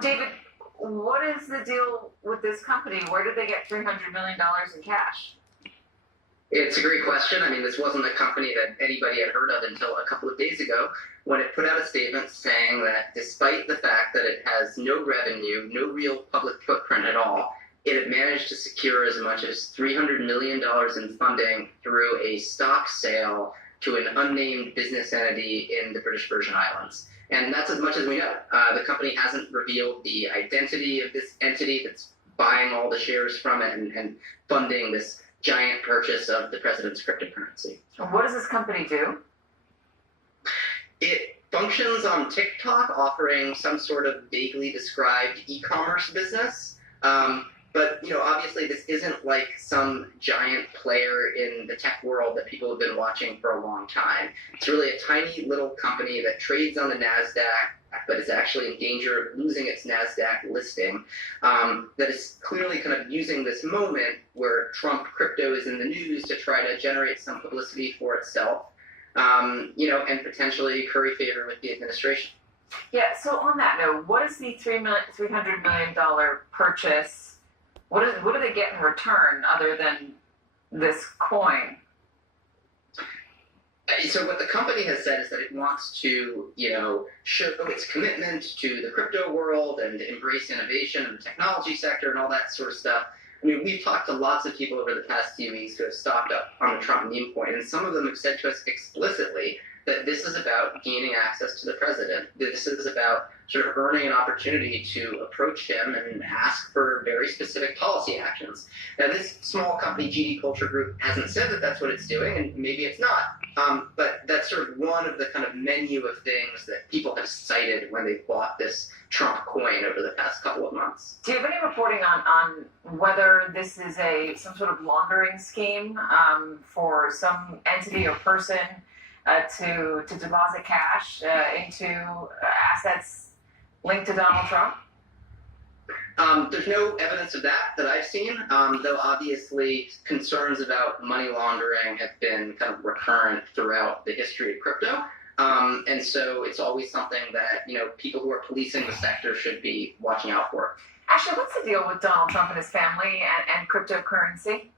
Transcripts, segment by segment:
David, what is the deal with this company? Where did they get $300 million in cash? It's a great question. I mean, this wasn't a company that anybody had heard of until a couple of days ago when it put out a statement saying that despite the fact that it has no revenue, no real public footprint at all, it had managed to secure as much as $300 million in funding through a stock sale to an unnamed business entity in the British Virgin Islands. And that's as much as we know. The company hasn't revealed the identity of this entity that's buying all the shares from it and funding this giant purchase of the president's cryptocurrency. What does this company do? It functions on TikTok, offering some sort of vaguely described e-commerce business. But, obviously this isn't like some giant player in the tech world that people have been watching for a long time. It's really a tiny little company that trades on the NASDAQ, but is actually in danger of losing its NASDAQ listing, that is clearly kind of using this moment where Trump crypto is in the news to try to generate some publicity for itself, and potentially curry favor with the administration. Yeah, so on that note, what is the $300 million purchase? What do they get in return other than this coin? So what the company has said is that it wants to, show its commitment to the crypto world and embrace innovation in the technology sector and all that sort of stuff. I mean, we've talked to lots of people over the past few weeks who have stocked up on the Trump meme coin, and some of them have said to us explicitly that this is about gaining access to the president. This is about sort of earning an opportunity to approach him and ask for very specific policy actions. Now, this small company, GD Culture Group, hasn't said that that's what it's doing, and maybe it's not. But that's sort of one of the kind of menu of things that people have cited when they bought this Trump coin over the past couple of months. Do you have any reporting on whether this is some sort of laundering scheme for some entity or person to deposit cash into assets linked to Donald Trump? There's no evidence of that I've seen, though obviously concerns about money laundering have been kind of recurrent throughout the history of crypto. And so it's always something that, people who are policing the sector should be watching out for. Ashley, what's the deal with Donald Trump and his family and cryptocurrency?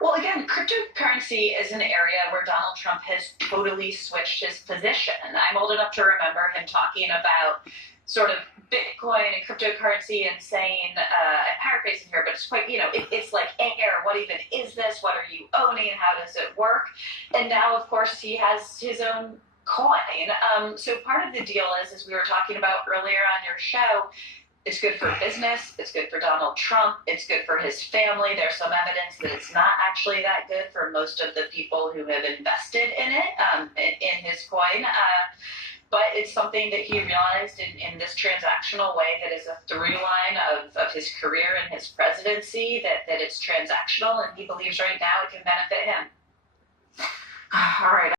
Well, again, cryptocurrency is an area where Donald Trump has totally switched his position. I'm old enough to remember him talking about sort of Bitcoin and cryptocurrency and saying, I'm paraphrasing here, but it's quite, it's like air. What even is this? What are you owning? How does it work? And now, of course, he has his own coin. So part of the deal is, as we were talking about earlier on your show, it's good for business, it's good for Donald Trump, it's good for his family. There's some evidence that it's not actually that good for most of the people who have invested in it, in his coin. But it's something that he realized in this transactional way that is a through line of his career and his presidency, that it's transactional, and he believes right now it can benefit him. All right.